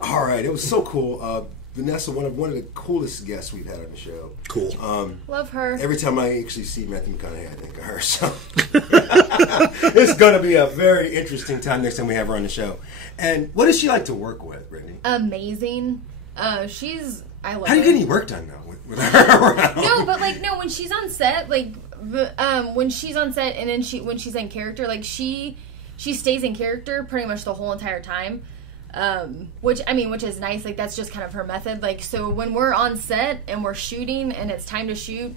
All right, it was so cool. Vanessa, one of the coolest guests we've had on the show. Cool. Love her. Every time I actually see Matthew McConaughey, I think of her. So it's going to be a very interesting time next time we have her on the show. And what does she like to work with, Brittany? Amazing. I love How do you get any work done, though, with her around? No, but, when she's on set, when she's on set and then when she's in character, she stays in character pretty much the whole entire time. Which is nice. That's just kind of her method. So when we're on set and we're shooting and it's time to shoot,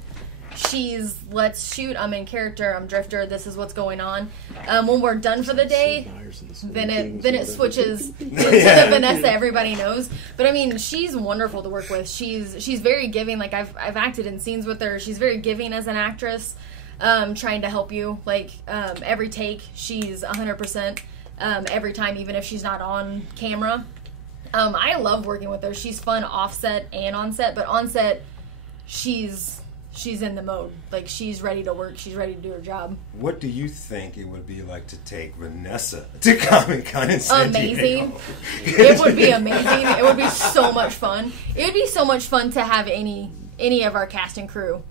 let's shoot. I'm in character. I'm Drifter. This is what's going on. When we're done for the day, then it switches into the Vanessa everybody knows. But she's wonderful to work with. She's very giving. I've acted in scenes with her. She's very giving as an actress. Trying to help you. Every take, she's 100%. Every time, even if she's not on camera. I love working with her. She's fun off set and on set, but on set, she's in the mode. She's ready to work. She's ready to do her job. What do you think it would be like to take Vanessa to Comic-Con in San Diego? Amazing. It would be amazing. It would be so much fun. It would be so much fun to have any of our cast and crew.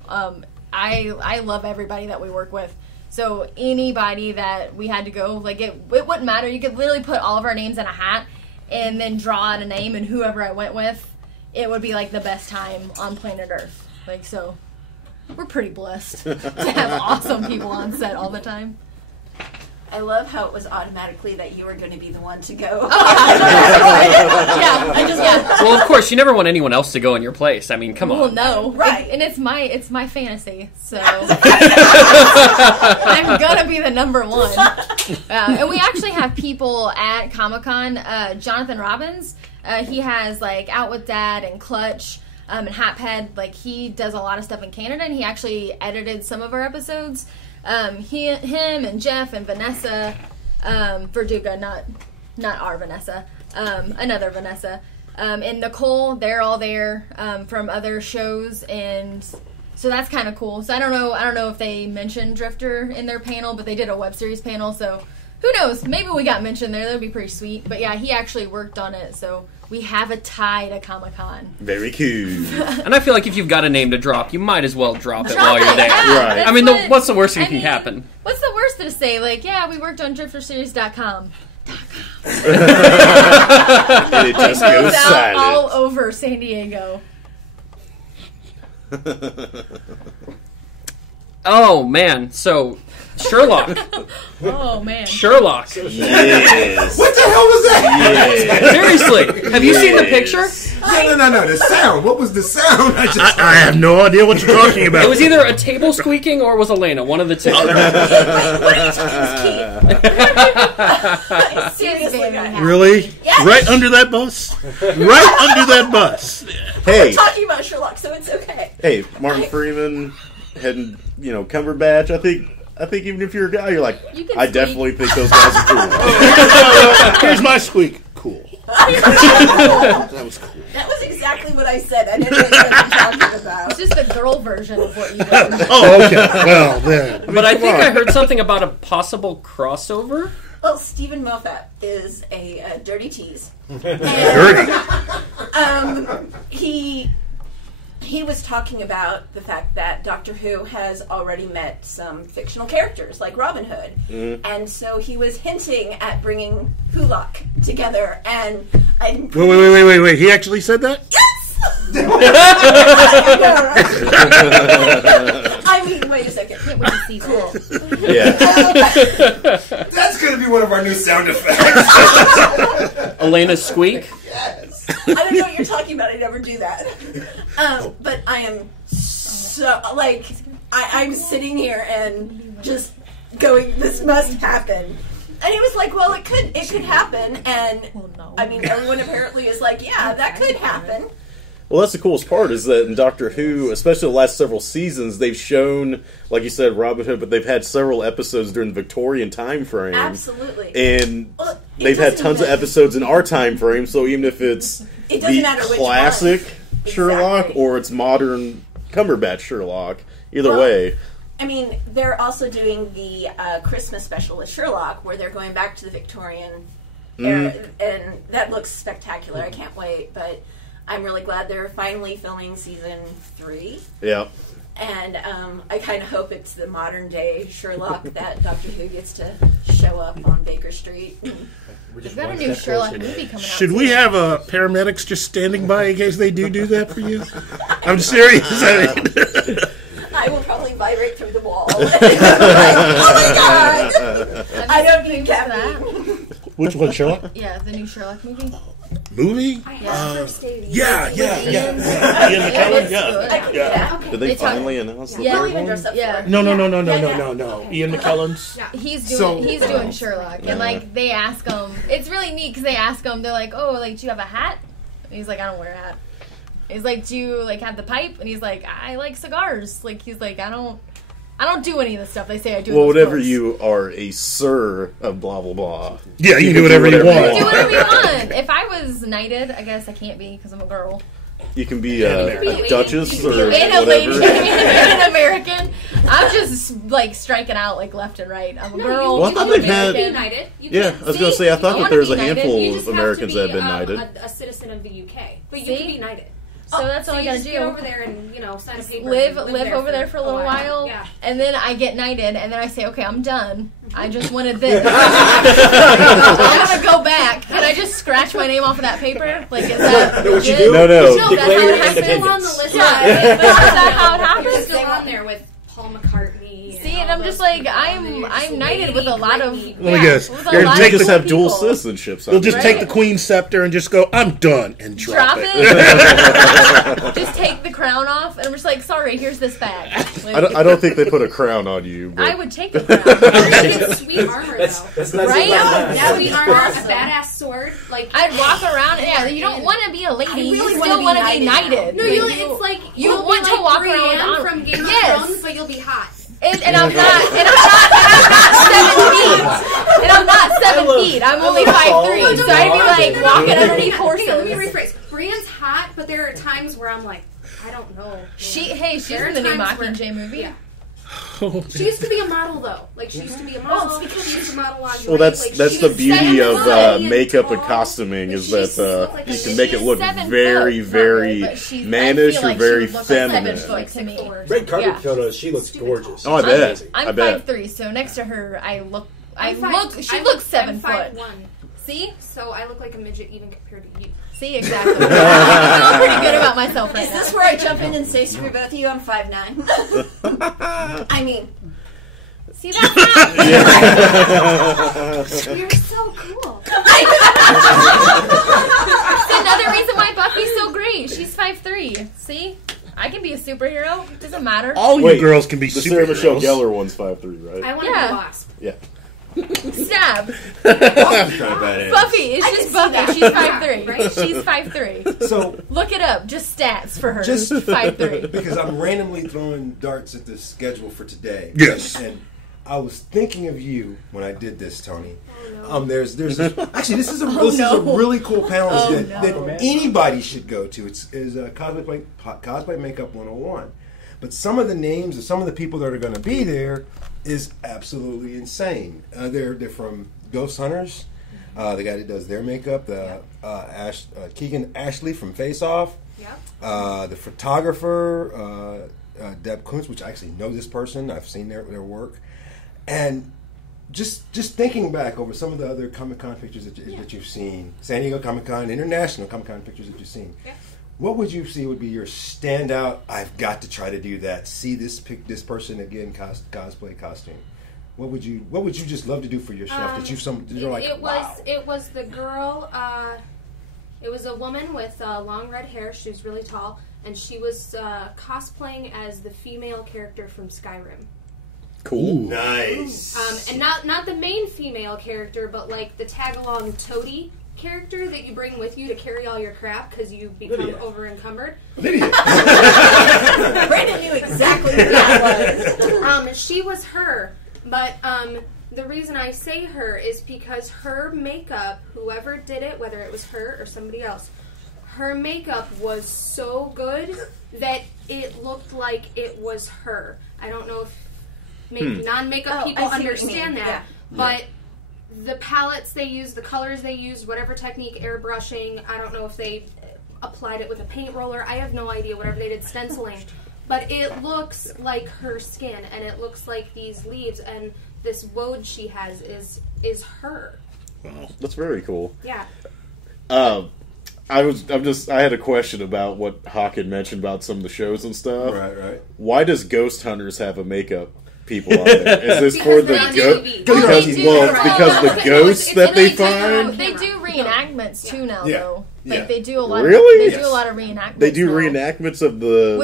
I love everybody that we work with. So anybody that we had to go, it wouldn't matter. You could literally put all of our names in a hat and then draw out a name, and whoever I went with, it would be the best time on planet Earth. So we're pretty blessed to have awesome people on set all the time. I love how it was automatically that you were going to be the one to go. Well, of course, you never want anyone else to go in your place. Come on. Well, no, right? And it's my fantasy, so I'm gonna be the number one. And we actually have people at Comic-Con. Jonathan Robbins, he has Out with Dad and Clutch. And Haphead, he does a lot of stuff in Canada, and he actually edited some of our episodes. Him and Jeff and Vanessa, Verduga, not our Vanessa, another Vanessa, and Nicole, they're all there, from other shows, and so that's kind of cool. So I don't know if they mentioned Drifter in their panel, but they did a web series panel, so who knows, maybe we got mentioned there. That would be pretty sweet. But yeah, he actually worked on it, so we have a tie to Comic-Con. Very cool. And I feel like if you've got a name to drop, you might as well drop it while you're there. Yeah, right. What's the worst that can happen? What's the worst to say? We worked on DrifterSeries.com. And it just goes silent. All over San Diego. Oh, man. So, Sherlock. Oh, man. Sherlock. Yes. What the hell was that? Yes. Seriously. Have you seen the picture? No. The sound. What was the sound? I have no idea what you're talking about. It was either a table squeaking or it was Elena. One of the two. Seriously, guys. Really? Yes. Right under that bus? Right under that bus. Hey. We're talking about Sherlock, so it's okay. Hey, Martin Freeman, and Cumberbatch. I think even if you're a guy, you're like, I definitely think those guys are cool. Here's my squeak. Cool. That was cool. That was exactly what I said. I didn't know what you were talking about. It's just the girl version of what you did. Oh, okay. Well, then. But I think I heard something about a possible crossover. Well, Stephen Moffat is a dirty tease. Dirty. He was talking about the fact that Doctor Who has already met some fictional characters like Robin Hood, and so he was hinting at bringing Wholock together. And Wait! He actually said that? Yes. Wait a second. Can't wait to see that. Yeah. That's going to be one of our new sound effects. Elena's squeak? Yes. I don't know what you're talking about. I never do that. But I am so, I'm sitting here and just going, this must happen. And he was like, well, it could happen. And, everyone apparently is like, yeah, that could happen. Well, that's the coolest part is that in Doctor Who, especially the last several seasons, they've shown, like you said, Robin Hood, but they've had several episodes during the Victorian time frame. Absolutely. And they've had tons of episodes in our time frame, so even if it's the classic Sherlock or it's modern Cumberbatch Sherlock, either way. They're also doing the Christmas special with Sherlock, where they're going back to the Victorian and that looks spectacular. I can't wait, but I'm really glad they're finally filming season 3. Yeah. And I kind of hope it's the modern day Sherlock that Doctor Who gets to show up on Baker Street. We've got a new Sherlock movie coming out. Should we have paramedics just standing by in case they do that for you? I'm serious. I will probably vibrate through the wall. Oh my god! I don't think that. Which one, Sherlock? Yeah, the new Sherlock movie. Movie? Yeah. Ian McKellen? Yeah. Did they finally announce the third one? Yeah. No. Ian McKellen's. He's doing Sherlock, and like they ask him, it's really neat because they ask him, they're like, oh, like do you have a hat? And he's like, I don't wear a hat. He's like, do you like have the pipe? And he's like, I like cigars. Like he's like, I don't do any of the stuff they say I do. Well, whatever you are, a sir of blah blah blah. Yeah, you can do whatever you want. Do whatever you want. If I was knighted, I guess I can't be because I'm a girl. You can be a duchess or and a lady, whatever. and an American. I'm just like striking out like left and right. I'm a girl. Well, I thought they had. Knighted. Yeah, I was going to say I thought that there was a handful of Americans that had been knighted. A citizen of the UK, but you can be knighted. So that's all I gotta do. Get over there and sign a paper. Live over there for a little while, yeah. And then I get knighted, and then I say, okay, I'm done. I just wanted this. I'm gonna go back. Can I just scratch my name off of that paper? Like, is that what you do? No. That's how Declare it your happens. Still on the list. Yeah, but is that how it You're happens? still on there with Paul McCartney. See, and I'm just like, I'm knighted with a lot of. Let me guess. With a You're lot gonna of Just have dual people. citizenships. You'll just Right. take the Queen's scepter and just go, I'm done, and drop it. Just take the crown off, and I'm just like, sorry, here's this bag. Like, I don't think they put a crown on you. But I would take the crown. Sweet armor though. That's Right? Now sweet armor, a badass sword. Like I'd walk around. Yeah, you don't want to be a lady. You really still want to be wanna be knighted. no, it's like you you'll want be to like walk around with Brienne honor. from Game of Yes. Thrones, but you'll be hot. And I'm not 7 feet. And I'm not 7 feet. I'm only 5'3". So I'd be like walking underneath horses. Let me rephrase. Brienne's hot, but there are times where I'm like, I don't know. She's There are in the new times where- Mockingjay movie. Yeah. She used to be a model though. Like she used to be a model. She used to model lingerie. well, that's like, that's she the was beauty 7 of foot and makeup and tall. costuming Like, is she that used to look like you a can make it look She's 7 very, foot, very but she's- I mannish feel or like very she looks like 7 feminine. foot to me. Red carpet Yeah. photos, she looks gorgeous. Oh, I bet. I'm I bet. 5'3", so next to her, she I'm looks 7 foot. 5'1", See? so I look like a midget even compared to you. See, exactly. I feel pretty good about myself right Is now. this where I jump in and say screw both of you? I'm 5'9". I mean, See, that's not... You're so cool. That's another reason why Buffy's so great. She's 5'3". See? I can be a superhero. It doesn't matter. All you Wait, girls can be The Sarah Michelle superheroes. Gellar one's 5'3", right? I want to Yeah. be Wasp. Yeah. Stab. Badass. Buffy. It's I just can Buffy. see She's that. 5'3". Right? She's 5'3". So, Look it up. Just stats for her. Just- 5'3". because I'm randomly throwing darts at the schedule for today. Yes. And I was thinking of you when I did this, Tony. There's this, actually this is a really cool panel that anybody should go to. It's cosplay makeup 101. But some of the names of some of the people that are going to be there is absolutely insane. They're from Ghost Hunters, the guy that does their makeup, Keegan Ashley from Face Off, the photographer Deb Kuntz, which I actually know this person. I've seen their work, and just thinking back over some of the other Comic-Con pictures that you've seen, San Diego Comic-Con, international Comic-Con pictures that you've seen. Yeah. What would you see would be your standout? I've got to try to do that. See this person again, cosplay costume. What would you just love to do for yourself? It was the girl. It was a woman with long red hair. She was really tall, and she was cosplaying as the female character from Skyrim. Cool. Nice. And not the main female character, but like the tag along toady character that you bring with you to carry all your crap because you become over encumbered. Lydia. Brandon knew exactly who that was. She was her, but the reason I say her is because her makeup, whoever did it, whether it was her or somebody else, her makeup was so good that it looked like it was her. I don't know if maybe non-makeup people I see what you understand mean. that, Yeah. but the palettes they used, the colors they used, whatever technique, airbrushing, I don't know if they applied it with a paint roller, I have no idea, whatever they did, stenciling. But it looks like her skin, and it looks like these leaves, and this woad she has is her. Wow, that's very cool. Yeah. I had a question about what Hawk had mentioned about some of the shows and stuff. Right. Why does Ghost Hunters have a makeup people on there? Is this for the because the ghosts that they find? They do reenactments too now, though. Like they do a lot. Really? They do a lot of reenactments. They do now. reenactments of the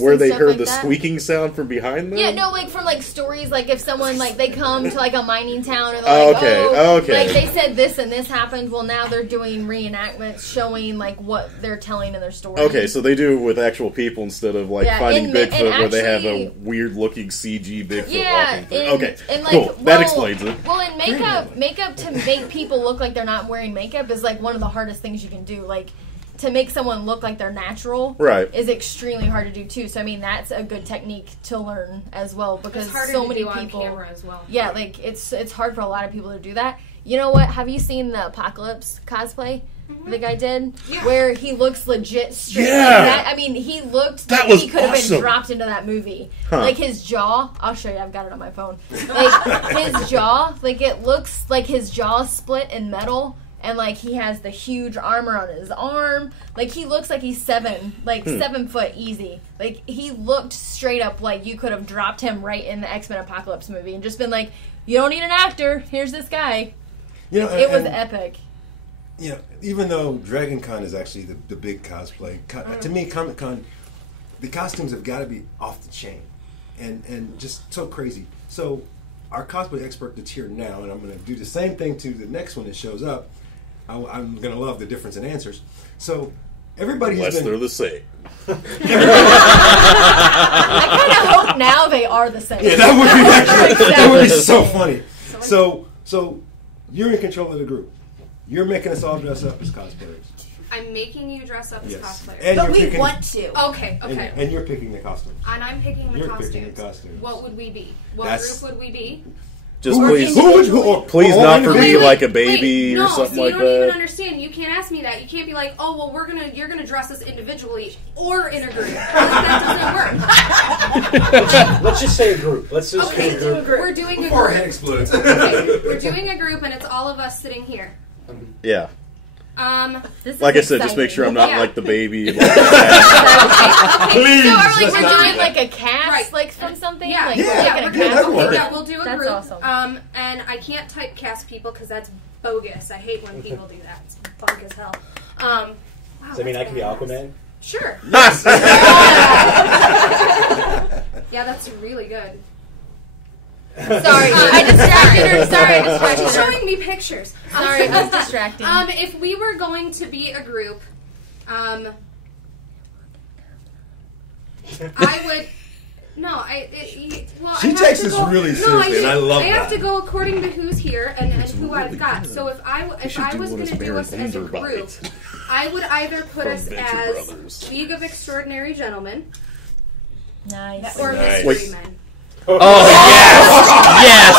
where they heard the squeaking sound from behind them. Yeah, no, like from like stories, like if someone like they come to like a mining town and they're like, okay, like they said this and this happened. Well, now they're doing reenactments showing like what they're telling in their story. Okay, so they do it with actual people instead of like finding Bigfoot where they have a weird looking CG Bigfoot walking through. Okay, cool. That explains it. Well, in makeup to make people look like they're not wearing makeup is like one of the hardest things you can do. Like, to make someone look like they're natural is extremely hard to do too. So I mean, that's a good technique to learn as well because it's harder so to many do people on camera as well. Yeah, like it's hard for a lot of people to do that. You know what? Have you seen the Apocalypse cosplay the guy did? Yeah. Where he looks legit straight like that. I mean, he looked like he could have been dropped into that movie. Huh. Like his jaw, I'll show you, I've got it on my phone. Like his jaw, like it looks like his jaw split in metal. And, like, he has the huge armor on his arm. Like, he looks like he's 7 foot easy. Like, he looked straight up like you could have dropped him right in the X-Men Apocalypse movie and just been like, you don't need an actor. Here's this guy. You know, it was epic. You know, even though Dragon Con is actually the big cosplay, to me, Comic Con, the costumes have got to be off the chain and just so crazy. So, our cosplay expert that's here now, and I'm going to do the same thing to the next one that shows up. I'm going to love the difference in answers. So, everybody has been... they're the same. I kind of hope now they are the same. Yeah, that would be so funny. So, you're in control of the group. You're making us all dress up as cosplayers. I'm making you dress up as cosplayers. And but we want to. Okay. And you're picking the costumes. And I'm picking the costumes. Picking the costumes. What would we be? What group would we be? Just please not for me like a baby or something like that. You don't even understand. You can't ask me that. You can't be like, oh, well, you're gonna dress us individually or in a group. That doesn't work. Let's just say a group. Let's just do a group. We're doing a group. Our head explodes. Okay, we're doing a group, and it's all of us sitting here. Yeah. Like I said, just make sure I'm not like the baby. Okay. Please. So we're doing like a cast, like from something. Yeah, like, we'll do a group. That's awesome. And I can't typecast people because that's bogus. I hate when people do that. It's bug as hell. Wow, so I mean, I can be Aquaman. Sure. Yeah, that's really good. Sorry, I distracted her. She's showing me pictures. Sorry, I was distracting. If we were going to be a group, I would. No, she takes this really seriously, and I love that. I have to go according to who's here and who I've got. So if I was going to do us as a group, I would either put us as League of Extraordinary Gentlemen, or Mystery Men. Oh, yes!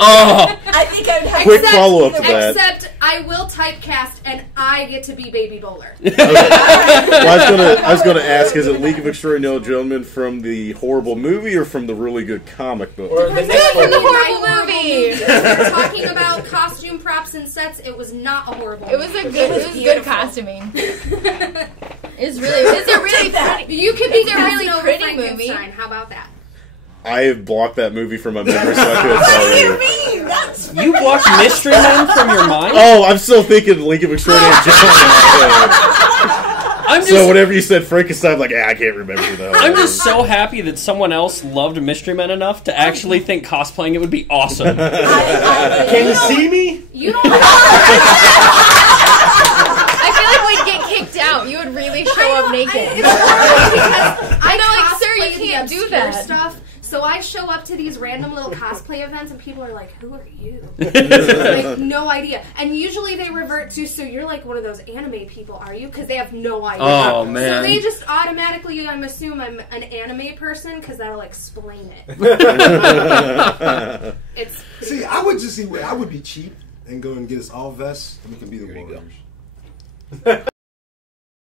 Oh! I think I would have quick follow-up to that. Except I will typecast and I get to be Baby Bowler. Okay. Well, I was gonna ask, is it League of Extraordinary Gentlemen from the horrible movie or from the really good comic book? Or the next from the horrible movie. If we're talking about costume props and sets, it was not a horrible movie. It was good costuming. It's a really pretty. You could be a really pretty movie. How about that? I have blocked that movie from my memory, so I couldn't tell you. What do you mean? That's You blocked Mystery Men from your mind? Oh, I'm still thinking League of Extraordinary Gentlemen. So whenever you said Frankenstein, I'm like, I can't remember who the hell I'm just so happy that someone else loved Mystery Men enough to actually think cosplaying it would be awesome. Can you see me? You don't. I feel like we'd get kicked out. You would really show up naked. I know, like, sir, you can't do that. Stuff, so So I show up to these random little cosplay events, and people are like, "Who are you?" Like, no idea. And usually they revert to, "So you're like one of those anime people, are you?" Because they have no idea. Oh, man. So they just automatically, assume I'm an anime person because that'll explain it. It's see, I would just see. I would be cheap and go and get us all vests, and we can be the warriors.